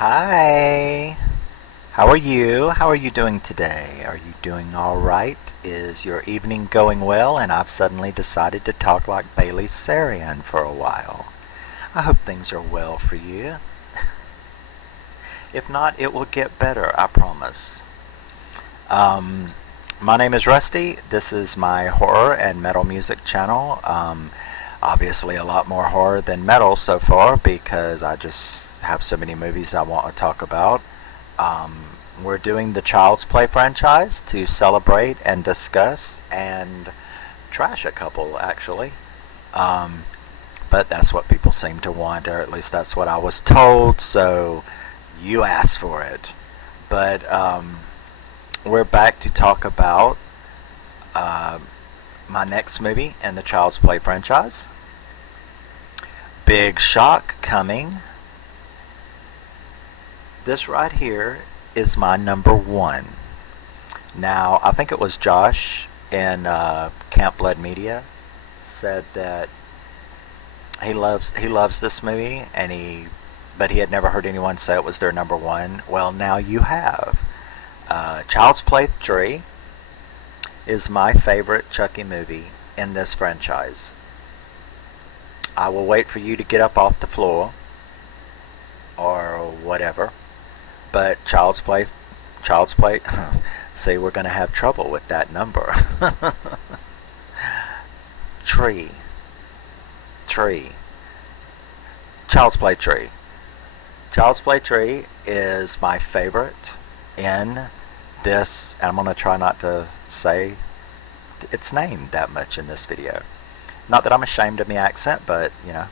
Hi. How are you? How are you doing today? Are you doing all right? Is your evening going well? And I've suddenly decided to talk like Bailey Sarian for a while. I hope things are well for you. If not, it will get better, I promise. Um, my name is Rusty. This is my horror and metal music channel. Obviously a lot more horror than metal so far because I just have so many movies I want to talk about. We're doing the Child's Play franchise to celebrate and discuss and trash a couple, actually. Um, but that's what people seem to want, or at least that's what I was told, so you asked for it. But we're back to talk about uh, my next movie in the Child's Play franchise. Big shock coming. This right here is my number one. Now, I think it was Josh in Camp Blood Media said that he loves this movie, but he had never heard anyone say it was their number one. Well, now you have. Child's Play 3 is my favorite Chucky movie in this franchise. I will wait for you to get up off the floor or whatever. But Child's Play, see, we're going to have trouble with that number. Tree. Child's Play Tree. Child's Play Tree is my favorite in this, and I'm going to try not to say its name that much in this video. Not that I'm ashamed of my accent, but, you know.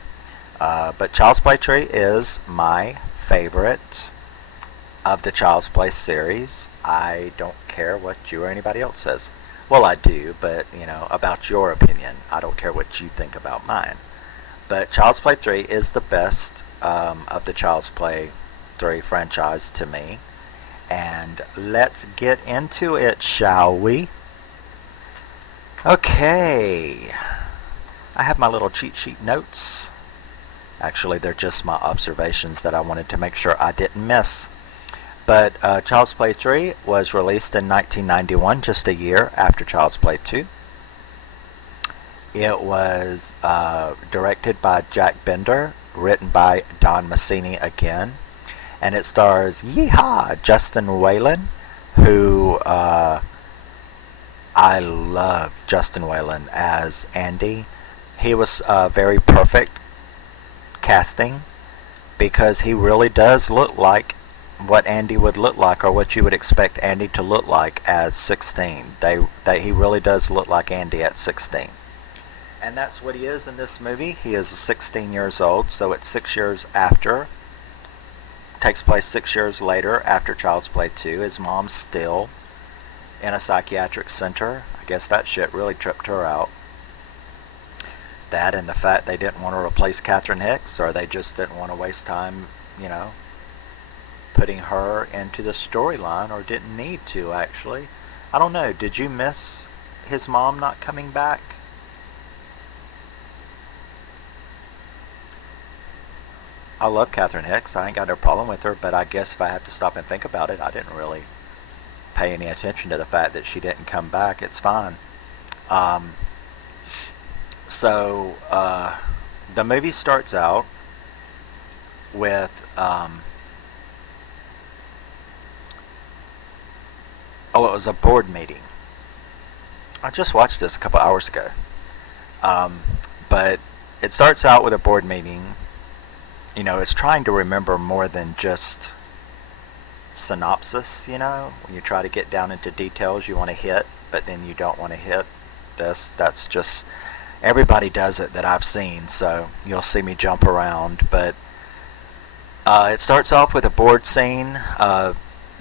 But Child's Play Tree is my favorite of the Child's Play series. I don't care what you or anybody else says. Well, I do, but, you know, about your opinion. I don't care what you think about mine. But Child's Play 3 is the best of the Child's Play 3 franchise to me. And let's get into it, shall we? Okay. I have my little cheat sheet notes. Actually, they're just my observations that I wanted to make sure I didn't miss. But Child's Play 3 was released in 1991, just a year after Child's Play 2. It was directed by Jack Bender, written by Don Mancini again, and it stars Justin Whalin, who I love Justin Whalin as Andy. He was very perfect casting because he really does look like what Andy would look like, or what you would expect Andy to look like as 16. He really does look like Andy at 16. And that's what he is in this movie. He is 16 years old, so it's 6 years after. Takes place 6 years later after Child's Play 2. His mom's still in a psychiatric center. I guess that shit really tripped her out. That and the fact they didn't want to replace Catherine Hicks, or they just didn't want to waste time, you know, putting her into the storyline, or didn't need to, actually. I don't know. Did you miss his mom not coming back? I love Catherine Hicks. I ain't got no problem with her, but I guess if I have to stop and think about it, I didn't really pay any attention to the fact that she didn't come back. It's fine. So the movie starts out with it was a board meeting. I just watched this a couple hours ago. But it starts out with a board meeting. You know, it's trying to remember more than just synopsis, you know. When you try to get down into details you want to hit, but then you don't want to hit this. That's just, everybody does it that I've seen, so you'll see me jump around. But it starts off with a board scene.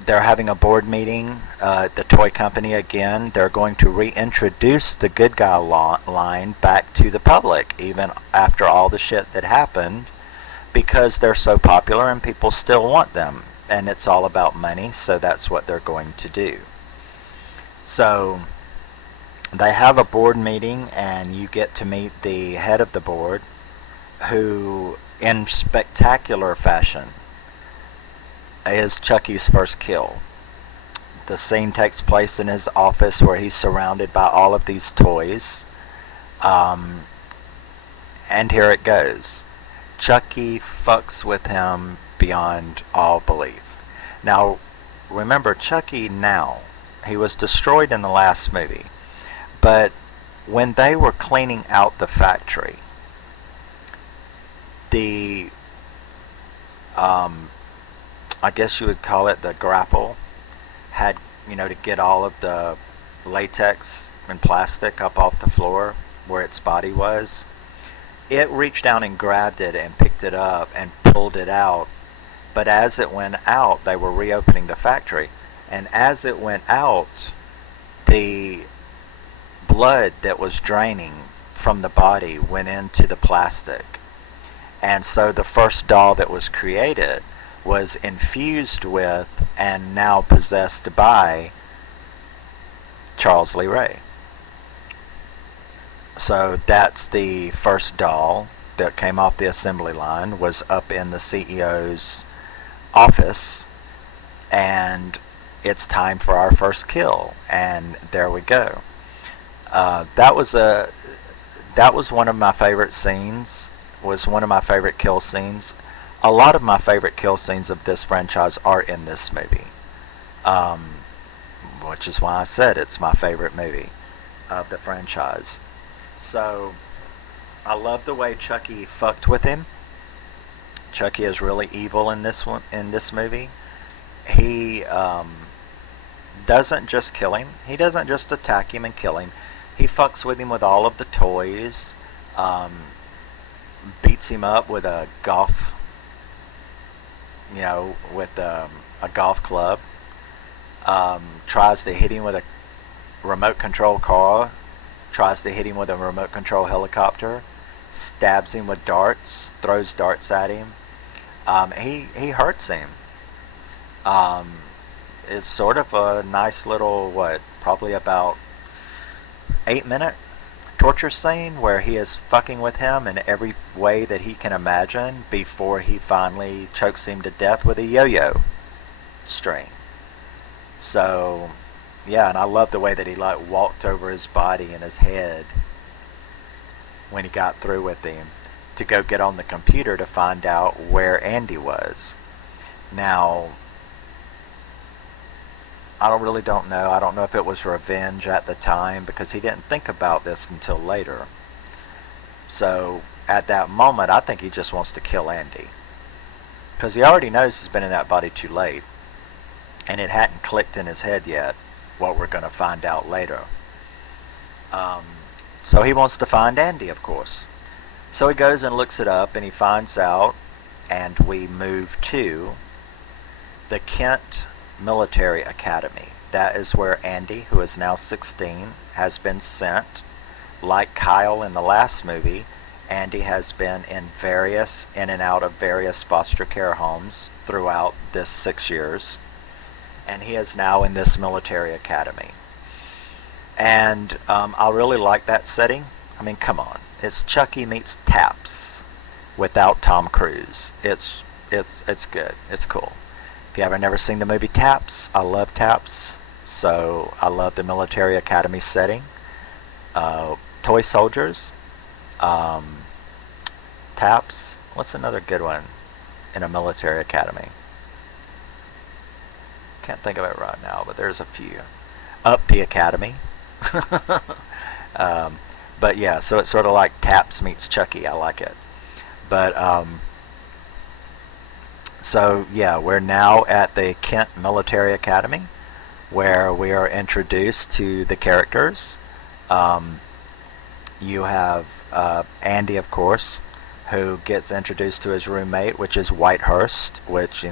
They're having a board meeting at the toy company again. They're going to reintroduce the good guy line back to the public, even after all the shit that happened, because they're so popular and people still want them. And it's all about money, so that's what they're going to do. So they have a board meeting, and you get to meet the head of the board, who, in spectacular fashion, is Chucky's first kill. The scene takes place in his office where he's surrounded by all of these toys. And here it goes. Chucky fucks with him beyond all belief. Now, remember, Chucky now, he was destroyed in the last movie. But when they were cleaning out the factory, the, I guess you would call it the grapple, had, to get all of the latex and plastic up off the floor where its body was. It reached down and grabbed it and picked it up and pulled it out. But as it went out, they were reopening the factory. And as it went out, the blood that was draining from the body went into the plastic. And so the first doll that was created was infused with and now possessed by Charles Lee Ray. So that's the first doll that came off the assembly line, was up in the CEO's office, and it's time for our first kill, and there we go. That was one of my favorite scenes, was one of my favorite kill scenes. A lot of my favorite kill scenes of this franchise are in this movie, which is why I said it's my favorite movie of the franchise. So, I love the way Chucky fucked with him. Chucky is really evil in this movie. He doesn't just kill him. He doesn't just attack him and kill him. He fucks with him with all of the toys. Beats him up with a golf, with a golf club. Tries to hit him with a remote control car. Tries to hit him with a remote control helicopter. Stabs him with darts. Throws darts at him. He hurts him. It's sort of a nice little, probably about 8-minute torture scene where he is fucking with him in every way that he can imagine before he finally chokes him to death with a yo-yo string. So, yeah, and I love the way that he walked over his body and his head when he got through with him to go get on the computer to find out where Andy was. Now, I don't know. I don't know if it was revenge at the time, because he didn't think about this until later. So, at that moment, I think he just wants to kill Andy. Because he already knows he's been in that body too late. And it hadn't clicked in his head yet, what we're going to find out later. So he wants to find Andy, of course. So he goes and looks it up, and he finds out, and we move to the Kent Military Academy. That is where Andy, who is now 16, has been sent. Like Kyle in the last movie, Andy has been in and out of various foster care homes throughout this 6 years. And he is now in this military academy. And I really like that setting. I mean, come on. It's Chucky meets Taps without Tom Cruise. It's good. It's cool. If you haven't never seen the movie Taps, I love Taps. So I love the military academy setting. Toy soldiers. Taps. What's another good one in a military academy? Can't think of it right now, but there's a few. Up the Academy. But yeah, so it's sort of like Taps meets Chucky. I like it. But so yeah, we're now at the Kent Military Academy, where we are introduced to the characters. You have Andy, of course, who gets introduced to his roommate, which is Whitehurst, which,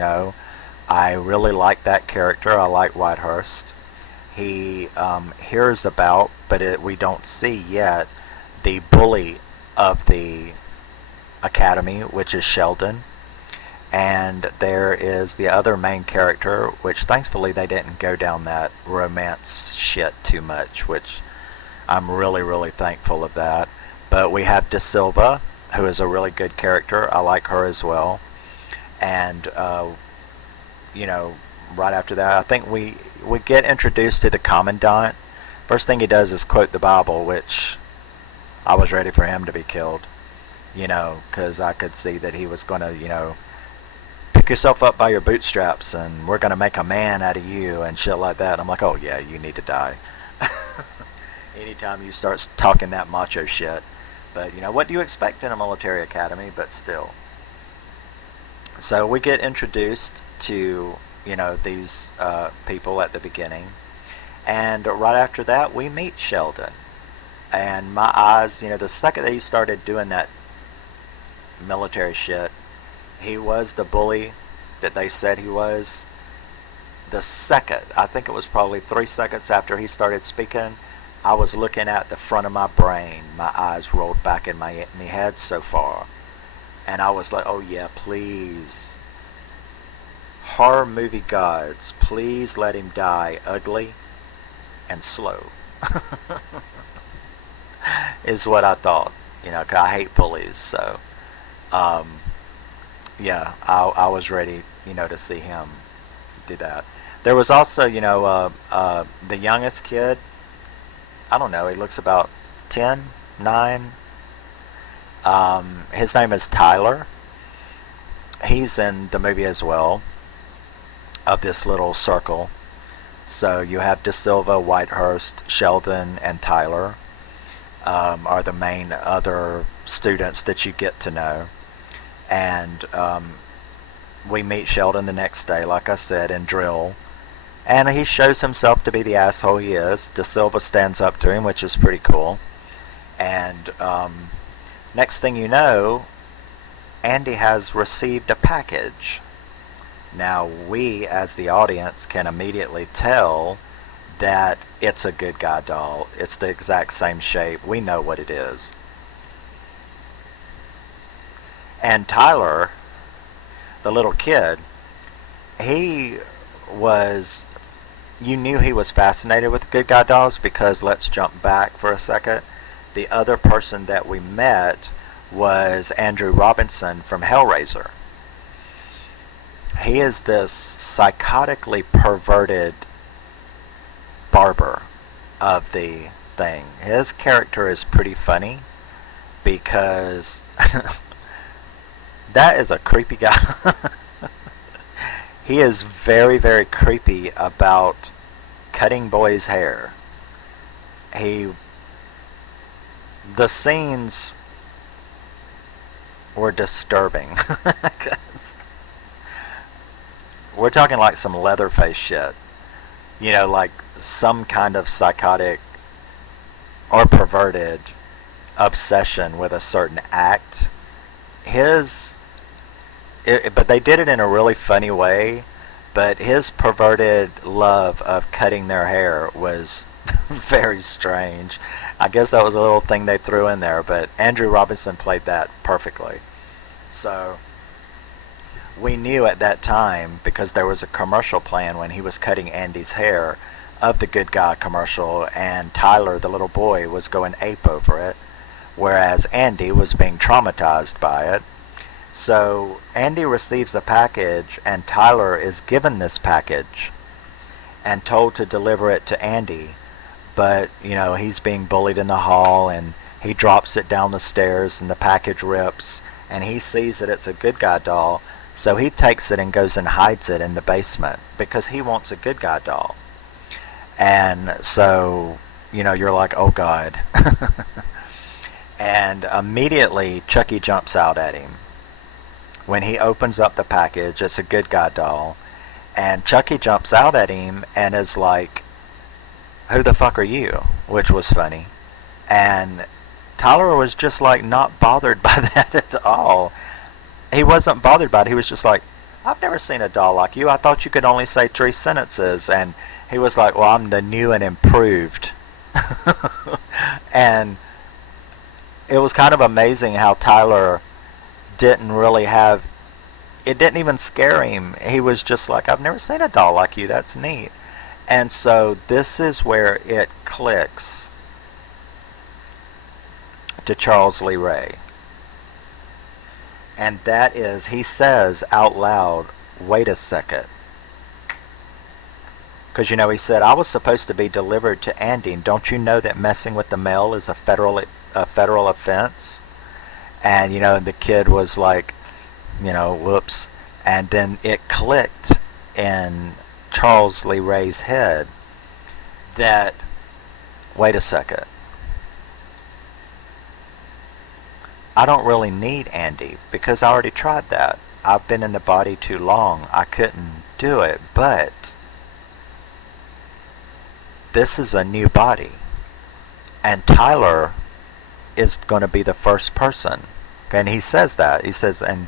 I really like that character. I like Whitehurst. He hears about, but we don't see yet, the bully of the academy, which is Sheldon. And there is the other main character, which thankfully they didn't go down that romance shit too much, which I'm really, really thankful of that. But we have De Silva, who is a really good character. I like her as well. And right after that, I think we get introduced to the Commandant. First thing he does is quote the Bible, which I was ready for him to be killed, because I could see that he was going to, pick yourself up by your bootstraps and we're going to make a man out of you and shit like that. I'm like, oh yeah, you need to die. Anytime you start talking that macho shit. But, what do you expect in a military academy? But still. So we get introduced to, these people at the beginning. And right after that, we meet Sheldon. And my eyes, the second that he started doing that military shit, he was the bully that they said he was. The second, I think it was probably 3 seconds after he started speaking, I was looking at the front of my brain. My eyes rolled back in my head so far. And I was like, oh yeah, please. Horror movie gods, please let him die ugly and slow. Is what I thought. 'Cause I hate bullies. So, yeah, I was ready, to see him do that. There was also, the youngest kid. I don't know, he looks about 10, 9. His name is Tyler. He's in the movie as well, of this little circle. So you have De Silva, Whitehurst, Sheldon, and Tyler are the main other students that you get to know. And we meet Sheldon the next day, like I said, in drill. And he shows himself to be the asshole he is. De Silva stands up to him, which is pretty cool. And next thing you know, Andy has received a package. Now we, as the audience, can immediately tell that it's a good guy doll. It's the exact same shape. We know what it is. And Tyler, the little kid, he was... You knew he was fascinated with good guy dolls because, let's jump back for a second, the other person that we met was Andrew Robinson from Hellraiser. He is this psychotically perverted barber of the thing. His character is pretty funny because that is a creepy guy. He is very, very creepy about cutting boys' hair. The scenes were disturbing. We're talking like some Leatherface shit. Like some kind of psychotic or perverted obsession with a certain act. But they did it in a really funny way. But his perverted love of cutting their hair was very strange. I guess that was a little thing they threw in there, but Andrew Robinson played that perfectly. So we knew at that time, because there was a commercial plan when he was cutting Andy's hair of the Good Guy commercial, and Tyler, the little boy, was going ape over it, whereas Andy was being traumatized by it. So Andy receives a package, and Tyler is given this package and told to deliver it to Andy. But, he's being bullied in the hall, and he drops it down the stairs, and the package rips, and he sees that it's a good guy doll, so he takes it and goes and hides it in the basement, because he wants a good guy doll. And so, you're like, oh God. And immediately, Chucky jumps out at him. When he opens up the package, it's a good guy doll, and Chucky jumps out at him and is like, who the fuck are you? Which was funny. And Tyler was just like not bothered by that at all. He wasn't bothered by it. He was just like, I've never seen a doll like you. I thought you could only say 3 sentences. And he was like, well, I'm the new and improved. And it was kind of amazing how Tyler didn't really have... It didn't even scare him. He was just like, I've never seen a doll like you. That's neat. And so this is where it clicks to Charles Lee Ray. And that is, he says out loud, wait a second. Because, he said, I was supposed to be delivered to Andy, and don't you know that messing with the mail is a federal offense? And, the kid was like, whoops. And then it clicked in Charles Lee Ray's head that, wait a second, I don't really need Andy because I already tried that. I've been in the body too long. I couldn't do it, but this is a new body. And Tyler is going to be the first person. And he says that. He says, and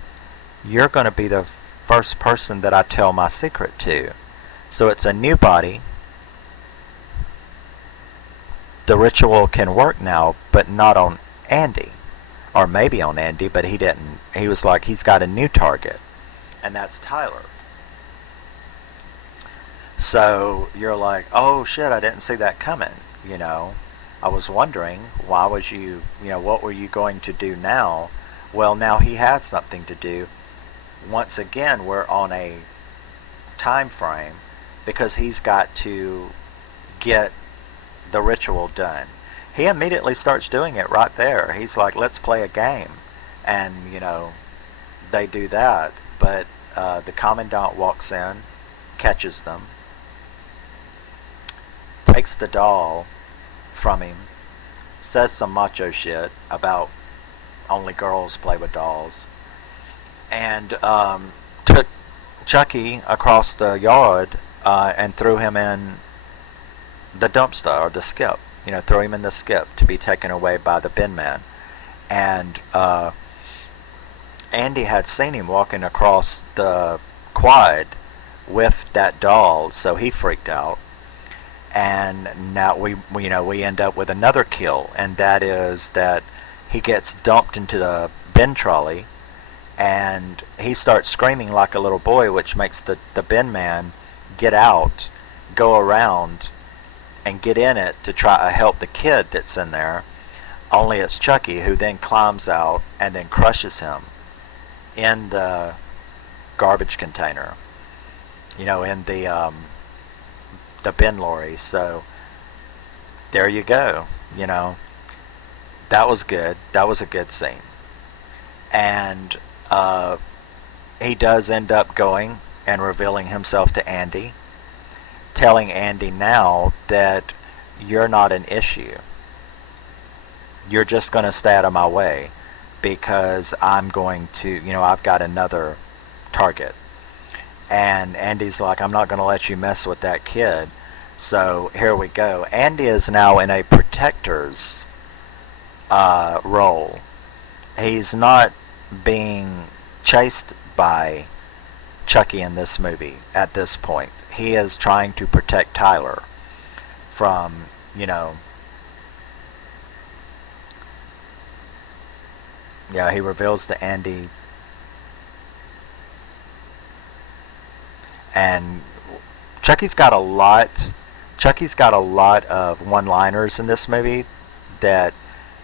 you're going to be the first person that I tell my secret to. So it's a new body. The ritual can work now, but not on Andy. Or maybe on Andy, but he didn't. He was like, he's got a new target. And that's Tyler. So you're like, oh shit, I didn't see that coming. I was wondering, why was you, what were you going to do now? Well, now he has something to do. Once again, we're on a time frame because he's got to get the ritual done. He immediately starts doing it right there. He's like, let's play a game. And, they do that. But the Commandant walks in, catches them, takes the doll from him, says some macho shit about only girls play with dolls, and took Chucky across the yard and threw him in the dumpster or the skip. Threw him in the skip to be taken away by the bin man. And Andy had seen him walking across the quad with that doll, so he freaked out. And now we end up with another kill, and that is that he gets dumped into the bin trolley, and he starts screaming like a little boy, which makes the bin man get out, go around, and get in it to try to help the kid that's in there. Only it's Chucky, who then climbs out and then crushes him in the garbage container, in the bin lorry. So there you go. That was good. That was a good scene. And he does end up going and revealing himself to Andy, telling Andy now that you're not an issue. You're just going to stay out of my way because I'm going to, I've got another target. And Andy's like, I'm not going to let you mess with that kid. So here we go. Andy is now in a protector's role. He's not being chased by Chucky in this movie at this point. He is trying to protect Tyler from, he reveals to Andy. And Chucky's got a lot of one-liners in this movie that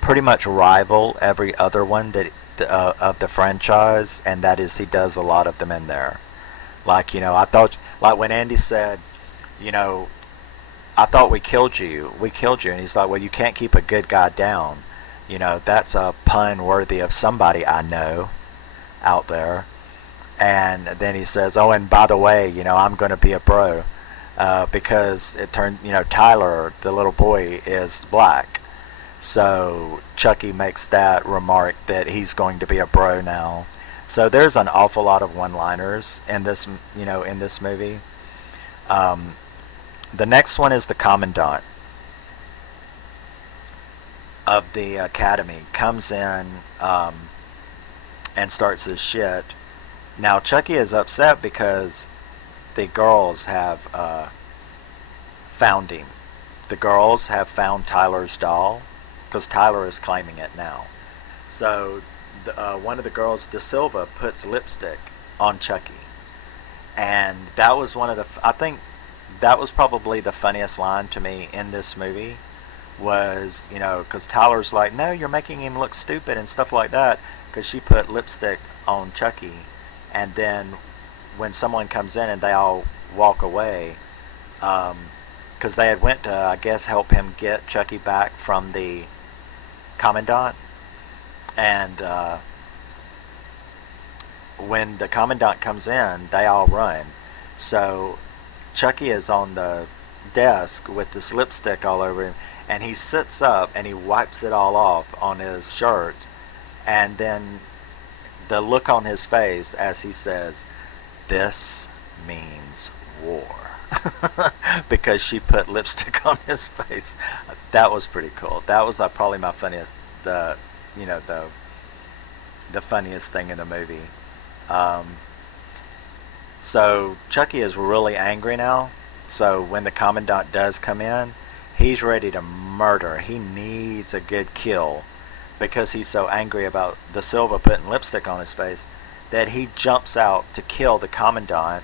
pretty much rival every other one that of the franchise, and that is he does a lot of them in there. Like, I thought, like when Andy said, I thought we killed you, and he's like, well, you can't keep a good guy down. That's a pun worthy of somebody I know out there. And then he says, oh, and by the way, I'm going to be a bro because it turned, Tyler, the little boy, is black. So Chucky makes that remark that he's going to be a bro now. So there's an awful lot of one-liners in this, in this movie. The next one is the Commandant of the academy comes in and starts this shit. Now Chucky is upset because the girls have found him. The girls have found Tyler's doll because Tyler is claiming it now. So one of the girls, De Silva, puts lipstick on Chucky, and that was one of the. I think that was probably the funniest line to me in this movie. Was because Tyler's like, no, you're making him look stupid and stuff like that because she put lipstick on Chucky, and then when someone comes in and they all walk away, because they had went to, I guess, help him get Chucky back from the Commandant. And when the Commandant comes in, they all run. So Chucky is on the desk with this lipstick all over him, and he sits up and he wipes it all off on his shirt, and then the look on his face as he says, "This means war," because she put lipstick on his face. That was pretty cool. That was probably my funniest, the funniest thing in the movie. So Chucky is really angry now. So when the Commandant does come in, he's ready to murder. He needs a good kill because he's so angry about the Silva putting lipstick on his face that he jumps out to kill the Commandant,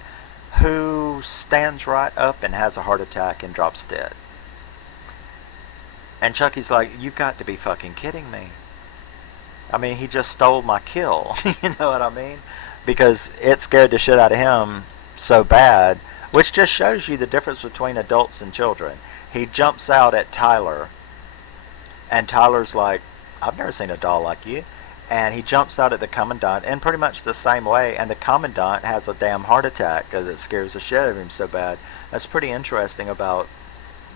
who stands right up and has a heart attack and drops dead. And Chucky's like, "You got to be fucking kidding me. I mean, he just stole my kill." You know what I mean? Because it scared the shit out of him so bad, which just shows you the difference between adults and children. He jumps out at Tyler, and Tyler's like, "I've never seen a doll like you." And he jumps out at the Commandant in pretty much the same way, and the Commandant has a damn heart attack because it scares the shit out of him so bad. That's pretty interesting about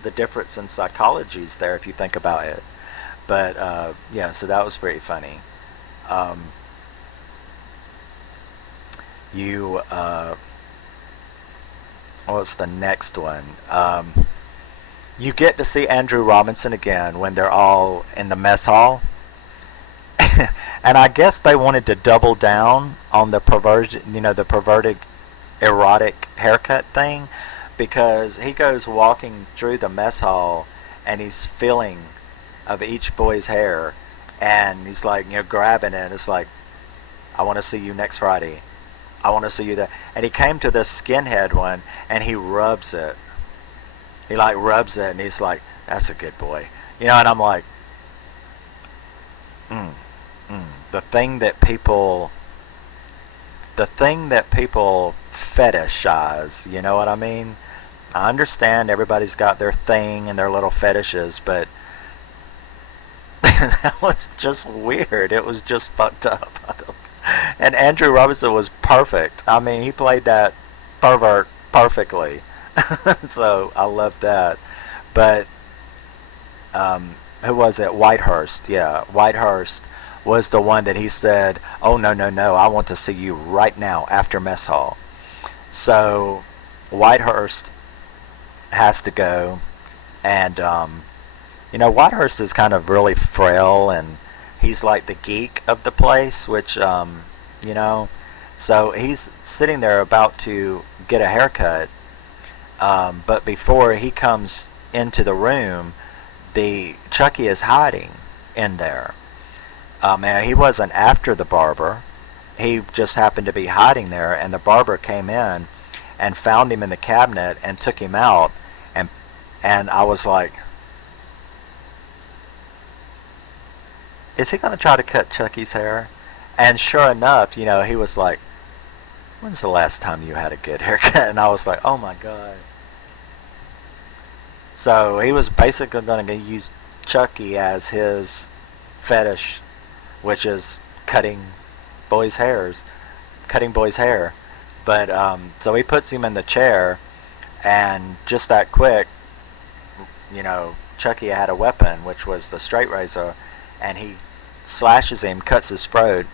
the difference in psychologies there, if you think about it. But yeah, so that was pretty funny. What's the next one? You get to see Andrew Robinson again when they're all in the mess hall. And I guess they wanted to double down on the perverted erotic haircut thing, because he goes walking through the mess hall and he's feeling of each boy's hair, and he's like, grabbing it, and it's like, "I want to see you next Friday. I want to see you there." And he came to this skinhead one, and he rubs it. He like rubs it, and he's like, "That's a good boy." And I'm like, the thing that people fetishize, you know what I mean? I understand everybody's got their thing and their little fetishes, but that was just weird. It was just fucked up. And Andrew Robinson was perfect. I mean, he played that pervert perfectly. So I loved that. But who was it? Whitehurst. Yeah, Whitehurst was the one that he said, "Oh, no, I want to see you right now after mess hall." So Whitehurst has to go, and Whitehurst is kind of really frail, and he's like the geek of the place, which so he's sitting there about to get a haircut, but before he comes into the room, the Chucky is hiding in there. And he wasn't after the barber. He just happened to be hiding there, and the barber came in and found him in the cabinet and took him out, and I was like, is he going to try to cut Chucky's hair? And sure enough, he was like, "When's the last time you had a good haircut?" And I was like, oh my god. So he was basically going to use Chucky as his fetish, which is cutting boys' hair. But so he puts him in the chair, and just that quick, Chucky had a weapon, which was the straight razor, and he slashes him, cuts his throat,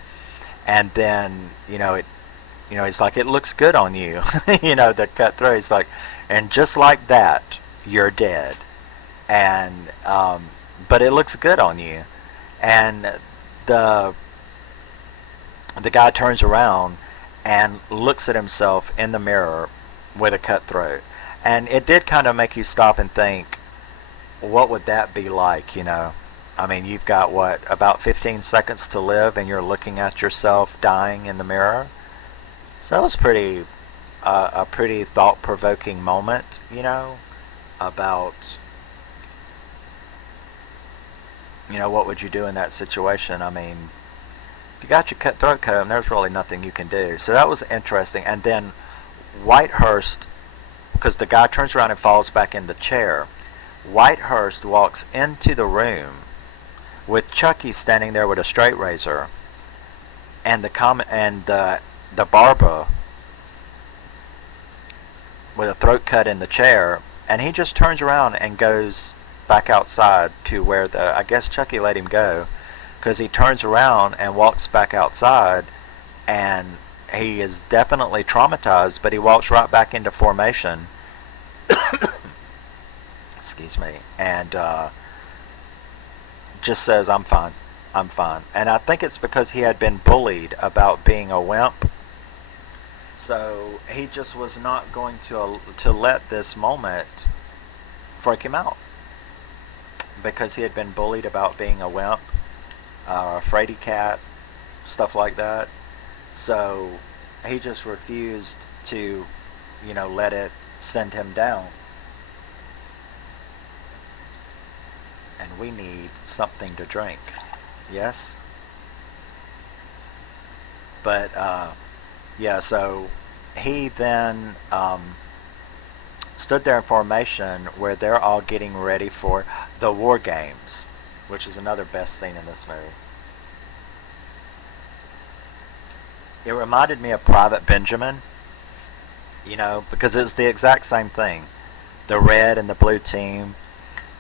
and then he's like, "It looks good on you." The cut throat. He's like, "And just like that, you're dead." And but it looks good on you. And the guy turns around and looks at himself in the mirror with a cut throat, and it did kind of make you stop and think, what would that be like? I mean, you've got about 15 seconds to live, and you're looking at yourself dying in the mirror. So that was a pretty thought-provoking moment, about what would you do in that situation. I mean, if you got your throat cut, and there's really nothing you can do. So that was interesting. And then Whitehurst because the guy turns around and falls back in the chair. Whitehurst walks into the room with Chucky standing there with a straight razor, and the barber with a throat cut in the chair, and he just turns around and goes back outside to where I guess Chucky let him go, because he turns around and walks back outside, and he is definitely traumatized, but he walks right back into formation. Excuse me. And just says, I'm fine. I'm fine. And I think it's because he had been bullied about being a wimp. So he just was not going to let this moment freak him out. Because he had been bullied about being a wimp, a fraidy cat, stuff like that. So he just refused to, let it send him down. And we need something to drink. Yes? But, yeah, so he then stood there in formation where they're all getting ready for the war games, which is another best scene in this movie. It reminded me of Private Benjamin, because it's the exact same thing. The red and the blue team.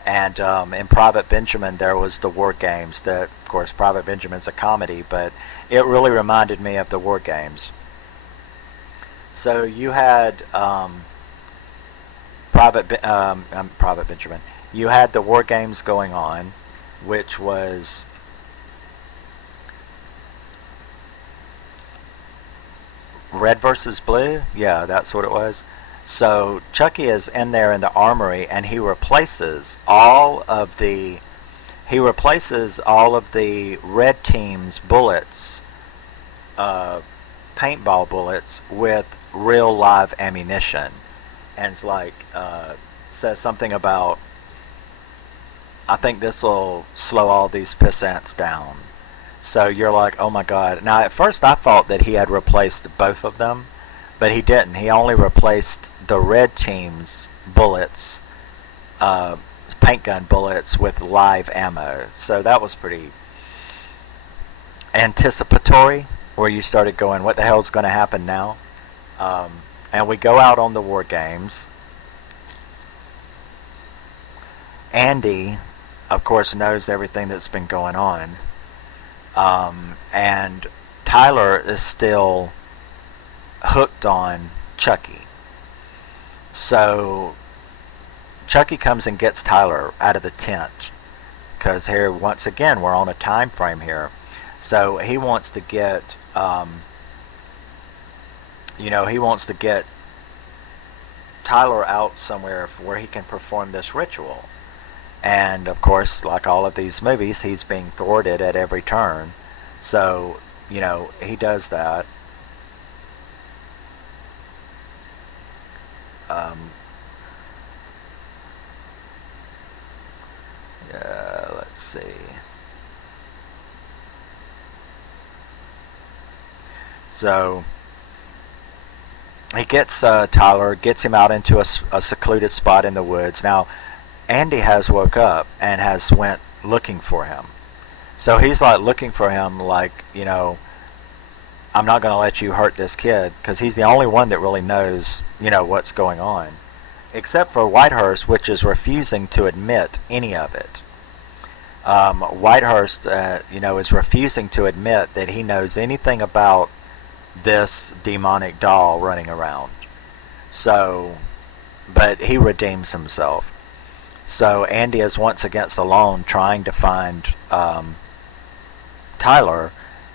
And in Private Benjamin, there was the war games. Of course, Private Benjamin's a comedy, but it really reminded me of the war games. So you had Private Benjamin. You had the war games going on, which was red versus blue. Yeah, that's what it was. So Chucky is in there in the armory, and he replaces all of the red team's bullets, paintball bullets, with real live ammunition, and it's like says something about, I think this will slow all these pissants down. So you're like, oh my god. Now at first I thought that he had replaced both of them, but he didn't. He only replaced the red team's bullets, paint gun bullets, with live ammo. So that was pretty anticipatory, where you started going, what the hell's going to happen now? And we go out on the war games. Andy, of course, knows everything that's been going on. And Tyler is still hooked on Chucky. So Chucky comes and gets Tyler out of the tent, because here once again we're on a time frame here. So he wants to get Tyler out somewhere where he can perform this ritual. And of course, like all of these movies, he's being thwarted at every turn. So he does that. Yeah, let's see. So he gets Tyler, gets him out into a secluded spot in the woods. Now, Andy has woke up and has went looking for him. So he's like looking for him, like, I'm not going to let you hurt this kid, because he's the only one that really knows, what's going on. Except for Whitehurst, which is refusing to admit any of it. Whitehurst, is refusing to admit that he knows anything about this demonic doll running around. So, but he redeems himself. So Andy is once again alone trying to find Tyler,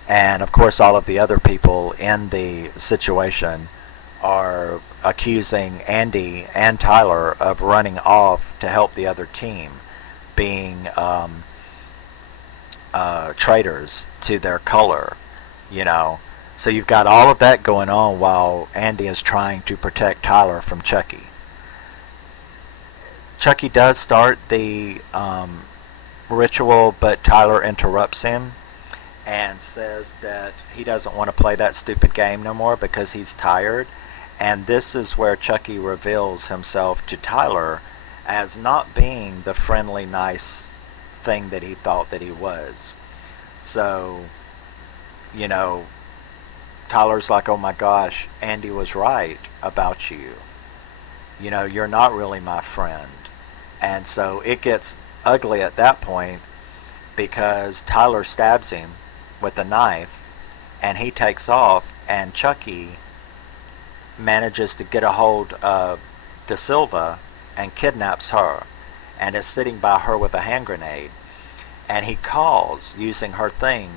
and of course all of the other people in the situation are accusing Andy and Tyler of running off to help the other team, being traitors to their color, So you've got all of that going on while Andy is trying to protect Tyler from Chucky. Chucky does start the ritual, but Tyler interrupts him and says that he doesn't want to play that stupid game no more because he's tired. And this is where Chucky reveals himself to Tyler as not being the friendly, nice thing that he thought that he was. So, you know, Tyler's like, oh my gosh, Andy was right about you. You know, you're not really my friend. And so it gets ugly at that point because Tyler stabs him with a knife and he takes off, and Chucky manages to get a hold of De Silva and kidnaps her and is sitting by her with a hand grenade. And he calls, using her thing,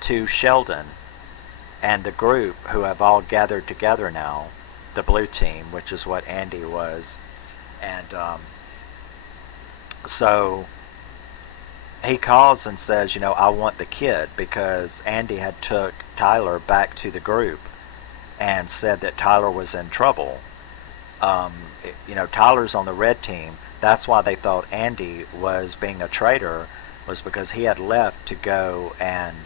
to Sheldon and the group who have all gathered together now, the blue team, which is what Andy was. And so he calls and says, you know, I want the kid, because Andy had took Tyler back to the group and said that Tyler was in trouble. You know, Tyler's on the red team. That's why they thought Andy was being a traitor, was because he had left to go and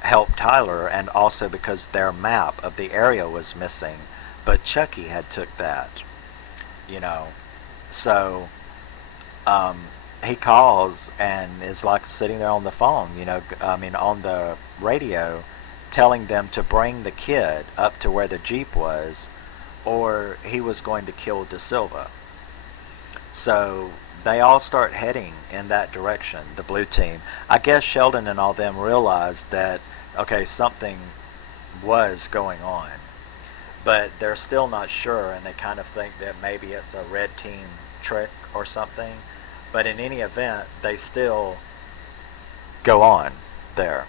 help Tyler, and also because their map of the area was missing. But Chucky had took that, you know. So he calls and is like sitting there on the phone, you know, I mean on the radio, telling them to bring the kid up to where the Jeep was, or he was going to kill De Silva. So they all start heading in that direction, the blue team. I guess Sheldon and all them realized that, okay, something was going on, but they're still not sure, and they kind of think that maybe it's a red team trick or something. But in any event, they still go on there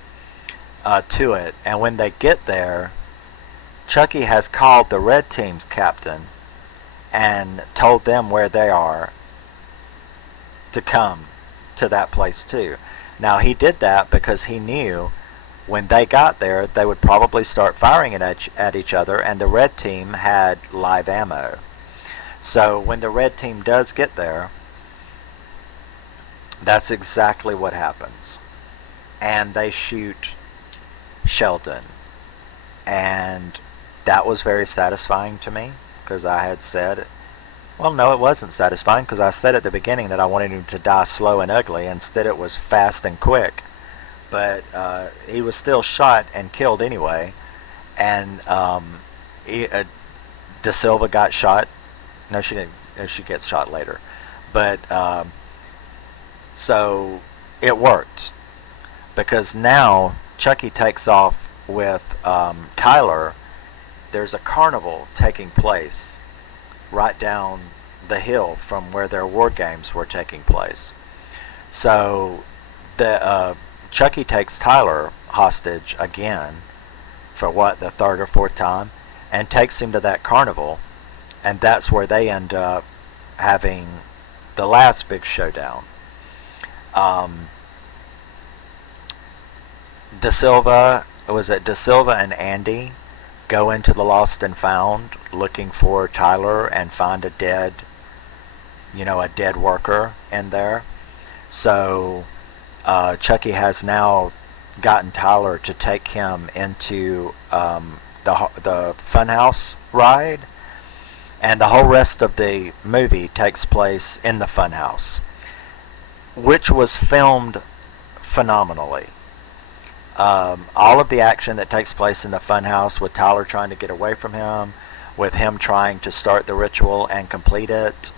to it. And when they get there, Chucky has called the red team's captain and told them where they are to come to that place too. Now he did that because he knew when they got there they would probably start firing at each other, and the red team had live ammo. So when the red team does get there, that's exactly what happens. And they shoot Sheldon. And that was very satisfying to me, because I had said, well, no, it wasn't satisfying, because I said at the beginning that I wanted him to die slow and ugly. Instead it was fast and quick. But he was still shot and killed anyway. And De Silva got shot. No, she didn't. She gets shot later. But so it worked, because now Chucky takes off with Tyler. There's a carnival taking place right down the hill from where their war games were taking place. So the Chucky takes Tyler hostage again for what, the third or fourth time, and takes him to that carnival, and that's where they end up having the last big showdown. De Silva and Andy go into the Lost and Found looking for Tyler and find a dead worker in there. So Chucky has now gotten Tyler to take him into the Funhouse ride, and the whole rest of the movie takes place in the Funhouse, which was filmed phenomenally. All of the action that takes place in the Funhouse, with Tyler trying to get away from him, with him trying to start the ritual and complete it,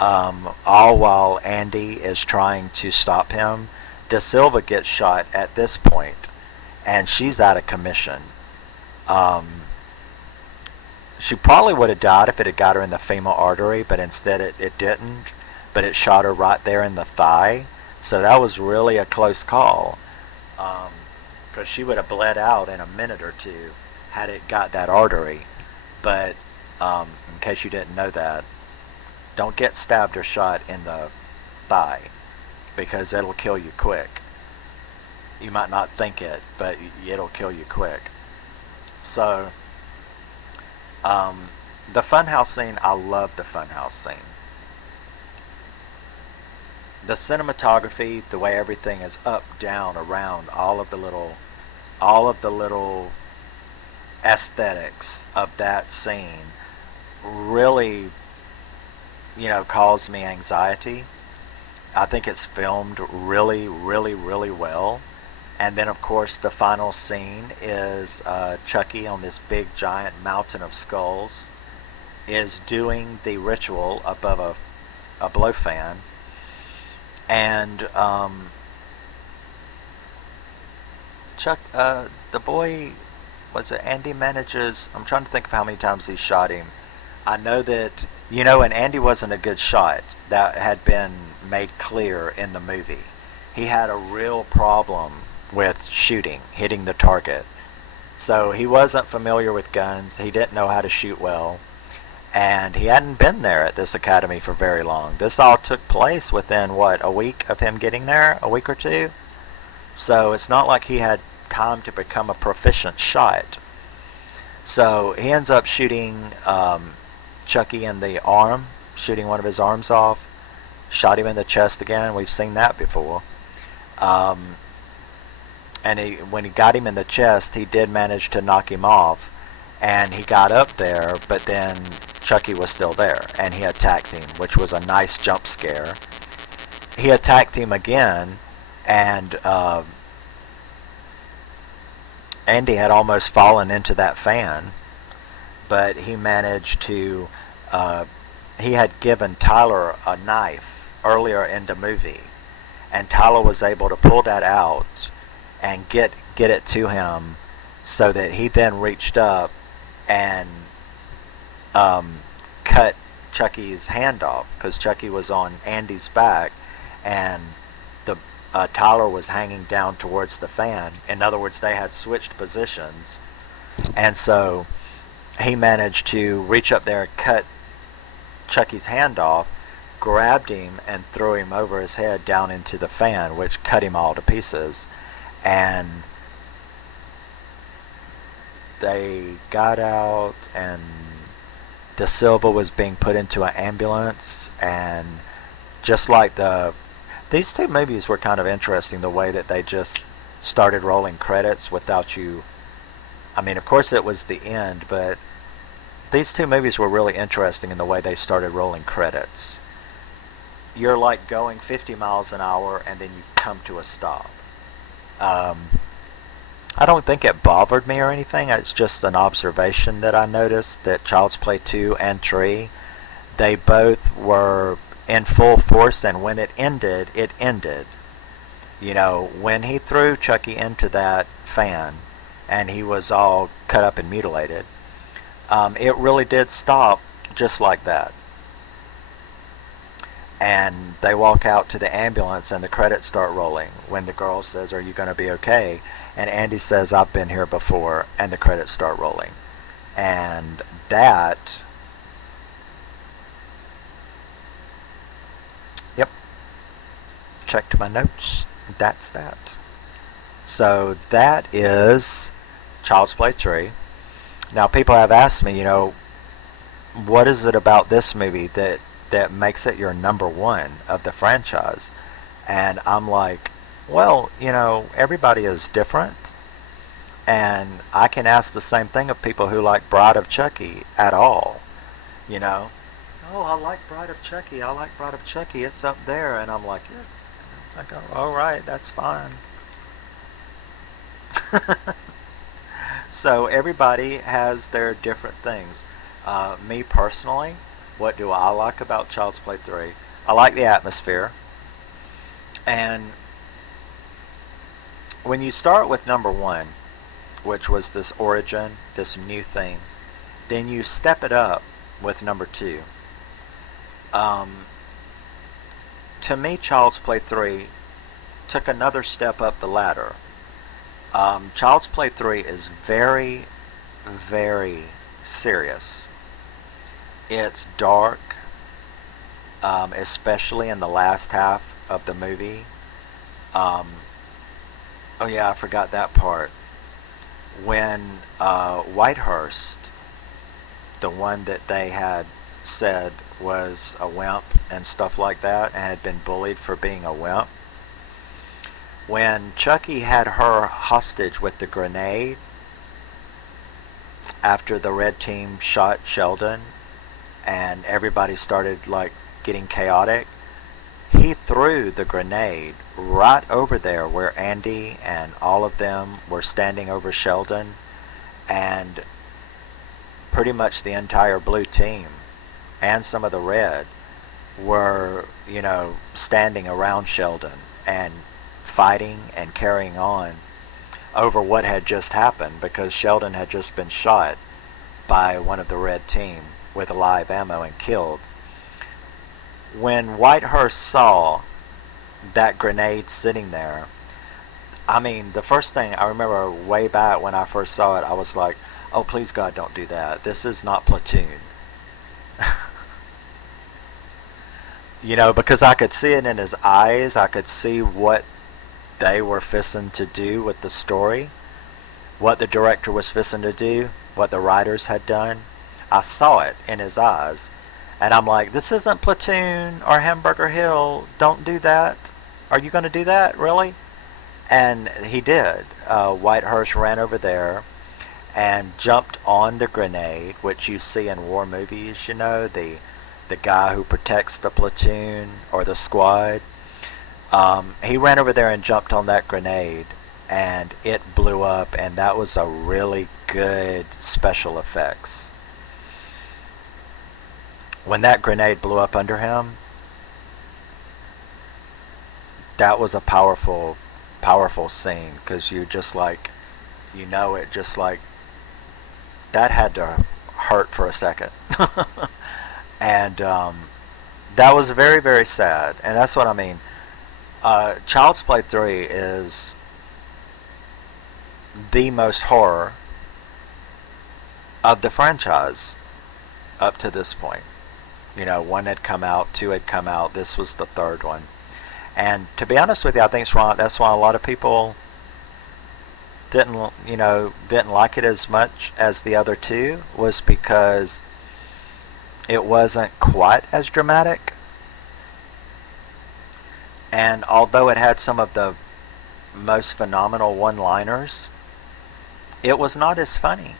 all while Andy is trying to stop him. De Silva gets shot at this point, and she's out of commission. She probably would have died if it had got her in the femoral artery, but instead it didn't. But it shot her right there in the thigh. So that was really a close call, because she would have bled out in a minute or two had it got that artery. But in case you didn't know that, don't get stabbed or shot in the thigh, because it'll kill you quick. You might not think it, but it'll kill you quick. So the Funhouse scene, I love the Funhouse scene. The cinematography, the way everything is up, down, around, all of the little aesthetics of that scene, really, caused me anxiety. I think it's filmed really, really, really well. And then, of course, the final scene is Chucky on this big giant mountain of skulls is doing the ritual above a blow fan. And the boy, was it Andy manages, I'm trying to think of how many times he shot him. I know that, and Andy wasn't a good shot. That had been made clear in the movie. He had a real problem with shooting, hitting the target. So he wasn't familiar with guns. He didn't know how to shoot well. And he hadn't been there at this academy for very long. This all took place within, a week of him getting there? A week or two? So it's not like he had time to become a proficient shot. So he ends up shooting Chucky in the arm, shooting one of his arms off, shot him in the chest again. We've seen that before. And when he got him in the chest, he did manage to knock him off. And he got up there, but then Chucky was still there, and he attacked him, which was a nice jump scare. He attacked him again, and Andy had almost fallen into that fan, but he managed to, he had given Tyler a knife earlier in the movie, and Tyler was able to pull that out and get it to him, so that he then reached up and cut Chucky's hand off, because Chucky was on Andy's back, and the Tyler was hanging down towards the fan. In other words, they had switched positions, and so he managed to reach up there and cut Chucky's hand off, grabbed him, and threw him over his head down into the fan, which cut him all to pieces. And they got out, and De Silva was being put into an ambulance, and just like these two movies were kind of interesting, the way that they just started rolling credits without you. I mean, of course it was the end, but these two movies were really interesting in the way they started rolling credits. You're like going 50 miles an hour, and then you come to a stop. I don't think it bothered me or anything. It's just an observation that I noticed, that Child's Play 2 and 3, they both were in full force, and when it ended, it ended. When he threw Chucky into that fan and he was all cut up and mutilated, it really did stop just like that. And they walk out to the ambulance, and the credits start rolling when the girl says, "Are you going to be okay?" And Andy says, "I've been here before," and the credits start rolling. And that, yep, checked my notes, that's that. So that is Child's Play 3. Now people have asked me, what is it about this movie that makes it your number one of the franchise? And I'm like, well, everybody is different, and I can ask the same thing of people who like Bride of Chucky at all. Oh, I like Bride of Chucky, it's up there, and I'm like, yeah. It's like, oh, all right, that's fine. So everybody has their different things. Me personally, what do I like about Child's Play 3? I like the atmosphere. And when you start with number one, which was this origin, this new thing, then you step it up with number two. To me, Child's Play 3 took another step up the ladder. Child's Play 3 is very, very serious. It's dark, especially in the last half of the movie. Oh yeah, I forgot that part. When Whitehurst, the one that they had said was a wimp and stuff like that, and had been bullied for being a wimp, when Chucky had her hostage with the grenade after the red team shot Sheldon, and everybody started like getting chaotic, he threw the grenade right over there where Andy and all of them were standing over Sheldon, and pretty much the entire blue team and some of the red were, standing around Sheldon and fighting and carrying on over what had just happened, because Sheldon had just been shot by one of the red team with live ammo and killed. When Whitehurst saw that grenade sitting there, I mean, the first thing I remember way back when I first saw it, I was like, oh, please God, don't do that. This is not Platoon. Because I could see it in his eyes. I could see what they were fixing to do with the story, what the director was fixing to do, what the writers had done. I saw it in his eyes, and I'm like, this isn't Platoon or Hamburger Hill. Don't do that. Are you going to do that, really? And he did. Whitehurst ran over there and jumped on the grenade, which you see in war movies, the guy who protects the platoon or the squad. He ran over there and jumped on that grenade, and it blew up, and that was a really good special effects. When that grenade blew up under him, that was a powerful scene, because you just like, it just like, that had to hurt for a second. And that was very, very sad. And that's what I mean. Child's Play 3 is the most horror of the franchise up to this point. 1 had come out, 2 had come out, this was the third one. And to be honest with you, I think that's why a lot of people didn't like it as much as the other two, was because it wasn't quite as dramatic. And although it had some of the most phenomenal one-liners, it was not as funny.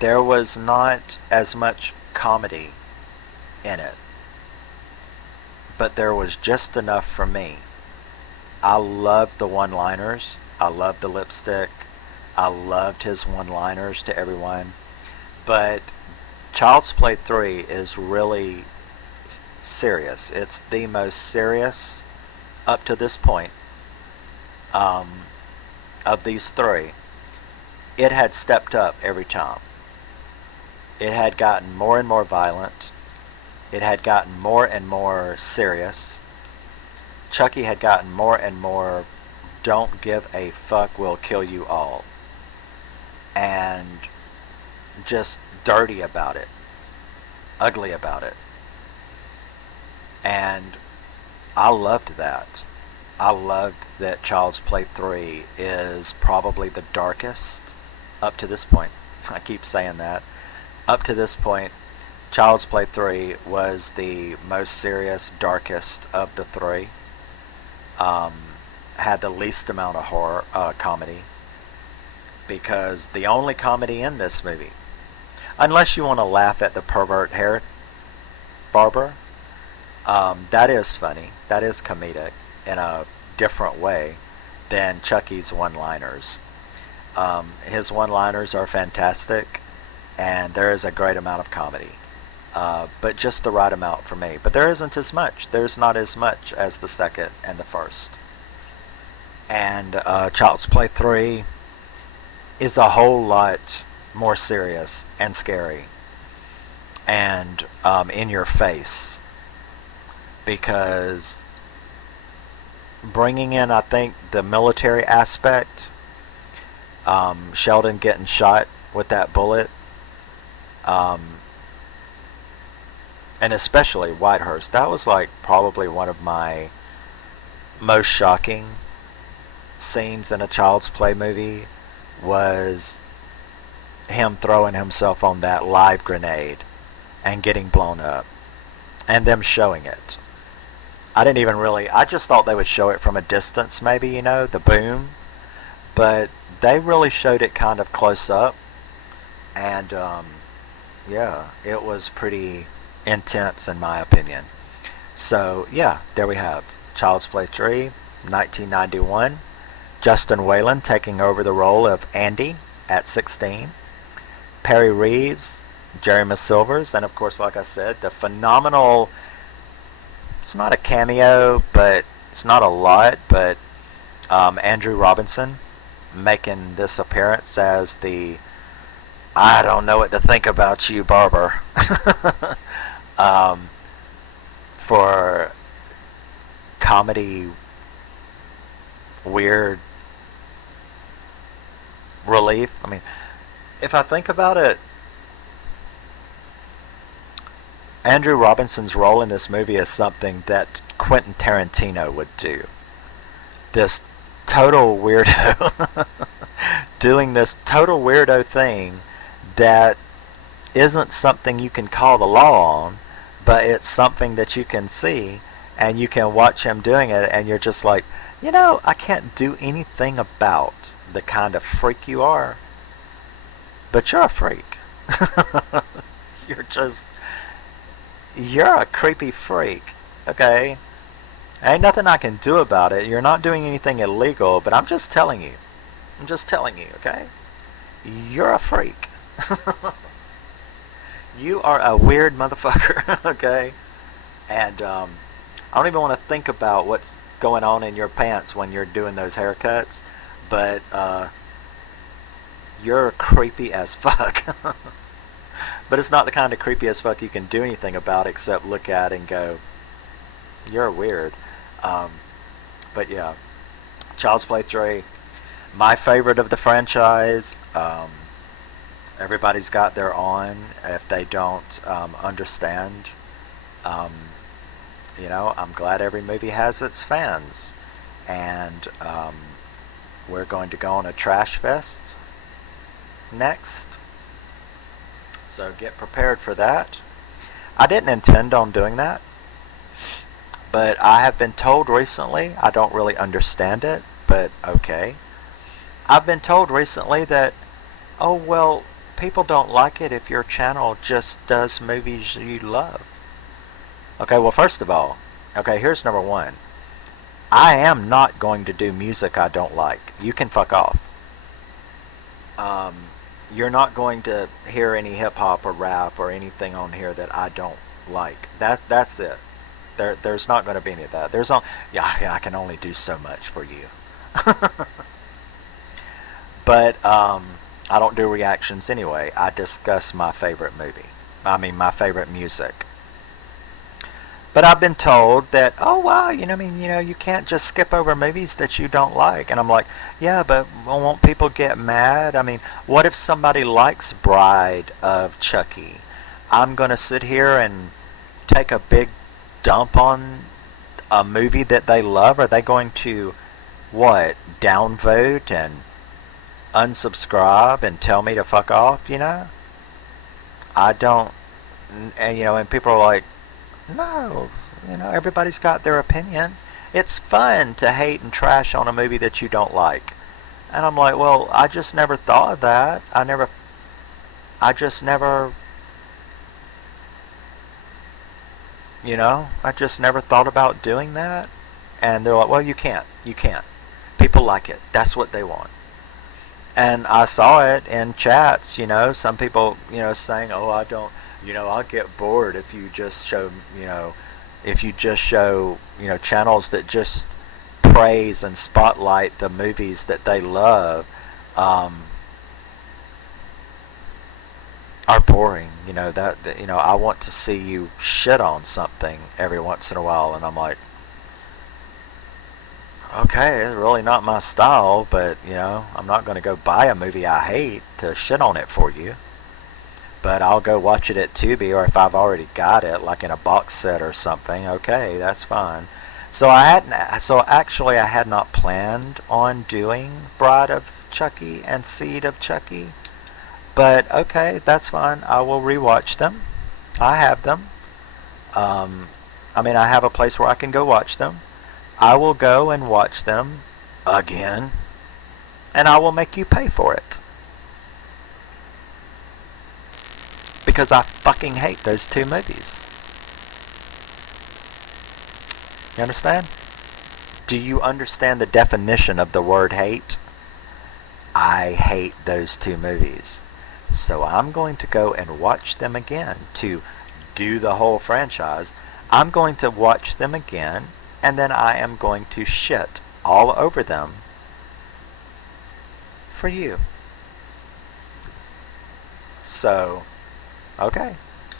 There was not as much comedy in it. But there was just enough for me. I loved the one-liners. I loved the lipstick. I loved his one-liners to everyone. But Child's Play 3 is really serious. It's the most serious up to this point of these three. It had stepped up every time. It had gotten more and more violent. It had gotten more and more serious. Chucky had gotten more and more don't give a fuck, we'll kill you all. And just dirty about it. Ugly about it. And I loved that. I loved that Child's Play 3 is probably the darkest up to this point. I keep saying that. Up to this point, Child's Play 3 was the most serious, darkest of the three. Had the least amount of horror, comedy. Because the only comedy in this movie, unless you want to laugh at the pervert hair barber, that is funny. That is comedic in a different way than Chucky's one-liners. His one-liners are fantastic, and there is a great amount of comedy. But just the right amount for me. But there isn't as much. There's not as much as the second and the first. And Child's Play 3 is a whole lot more serious and scary and in your face, because bringing in, I think, the military aspect, Sheldon getting shot with that bullet, and especially Whitehurst, that was like probably one of my most shocking scenes in a Child's Play movie, was him throwing himself on that live grenade and getting blown up, and them showing it. I just thought they would show it from a distance, maybe, the boom, but they really showed it kind of close up, and yeah, it was pretty intense in my opinion. So yeah, there we have Child's Play 3, 1991. Justin Whalin taking over the role of Andy at 16. Perrey Reeves, Jeremy Sylvers, and of course, like I said, the phenomenal. It's not a cameo, but it's not a lot, but Andrew Robinson making this appearance as the I don't know what to think about you, Barber. um, for comedy, weird relief. I mean, if I think about it, Andrew Robinson's role in this movie is something that Quentin Tarantino would do. This total weirdo doing this total weirdo thing that isn't something you can call the law on, but it's something that you can see and you can watch him doing it and you're just like, I can't do anything about the kind of freak you are, but you're a freak. You're a creepy freak, okay? Ain't nothing I can do about it. You're not doing anything illegal, but I'm just telling you. Okay? You're a freak. You are a weird motherfucker, okay? And I don't even want to think about what's going on in your pants when you're doing those haircuts, but you're creepy as fuck. But it's not the kind of creepy as fuck you can do anything about except look at and go, you're weird. But yeah, Child's Play 3, my favorite of the franchise. Everybody's got their own if they don't understand. I'm glad every movie has its fans. And we're going to go on a trash fest next. So get prepared for that. I didn't intend on doing that, but I have been told recently, I don't really understand it, but okay. I've been told recently that, oh well, people don't like it if your channel just does movies you love. Okay, well first of all, here's number one. I am not going to do music I don't like. You can fuck off. You're not going to hear any hip hop or rap or anything on here that I don't like. That's it. There's not going to be any of that. I can only do so much for you. But I don't do reactions anyway. I discuss my favorite my favorite music. But I've been told that, oh wow, you can't just skip over movies that you don't like. And I'm like, yeah, but won't people get mad? I mean, what if somebody likes Bride of Chucky? I'm going to sit here and take a big dump on a movie that they love? Are they going to, downvote and unsubscribe and tell me to fuck off, I don't, and people are like, no, everybody's got their opinion. It's fun to hate and trash on a movie that you don't like. And I'm like, well, I just never thought of that. I just never thought about doing that. And they're like, well, you can't. People like it. That's what they want. And I saw it in chats, some people, saying, oh, I don't, I'll get bored if you just show, channels that just praise and spotlight the movies that they love, are boring. I want to see you shit on something every once in a while, and I'm like, okay, it's really not my style, but I'm not going to go buy a movie I hate to shit on it for you. But I'll go watch it at Tubi, or if I've already got it, like in a box set or something, okay, that's fine. So I had not planned on doing Bride of Chucky and Seed of Chucky. But okay, that's fine. I will rewatch them. I have them. I have a place where I can go watch them. I will go and watch them again, and I will make you pay for it. because I fucking hate those two movies. You understand? Do you understand the definition of the word hate? I hate those two movies. So I'm going to go and watch them again to do the whole franchise. I'm going to watch them again, and then I am going to shit all over them for you. So, okay.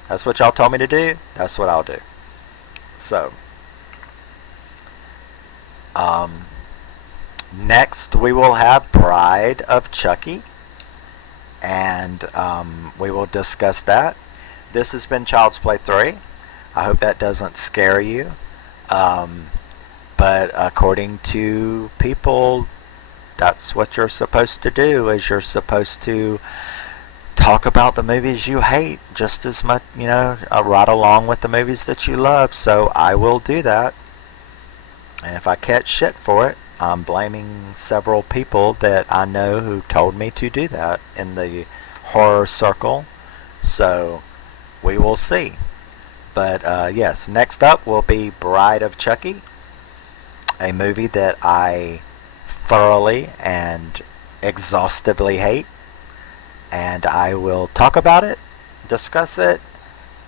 That's what y'all told me to do. That's what I'll do. So, next we will have Bride of Chucky, and we will discuss that. This has been Child's Play 3. I hope that doesn't scare you, but according to people, that's what you're supposed to do, is you're supposed to talk about the movies you hate just as much, right along with the movies that you love. So I will do that. And if I catch shit for it, I'm blaming several people that I know who told me to do that in the horror circle. So we will see. But yes, next up will be Bride of Chucky, a movie that I thoroughly and exhaustively hate. And I will talk about it, discuss it,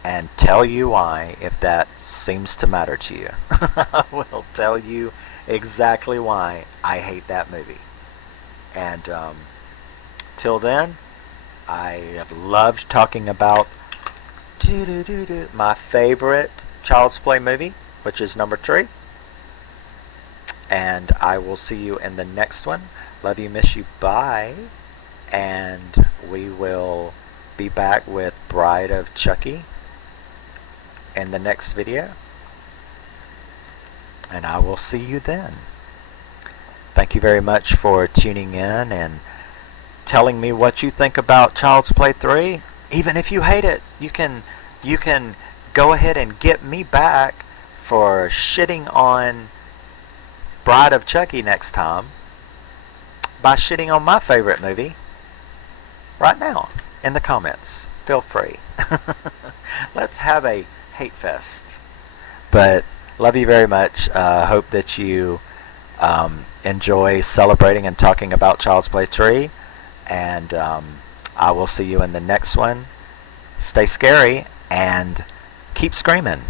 and tell you why, if that seems to matter to you. I will tell you exactly why I hate that movie. And till then, I have loved talking about my favorite Child's Play movie, which is number 3. And I will see you in the next one. Love you, miss you, bye. And we will be back with Bride of Chucky in the next video. And I will see you then. Thank you very much for tuning in and telling me what you think about Child's Play 3. Even if you hate it, you can go ahead and get me back for shitting on Bride of Chucky next time by shitting on my favorite movie right now in the comments. Feel free. Let's have a hate fest. But love you very much. Hope that you enjoy celebrating and talking about Child's Play 3. And I will see you in the next one. Stay scary and keep screaming.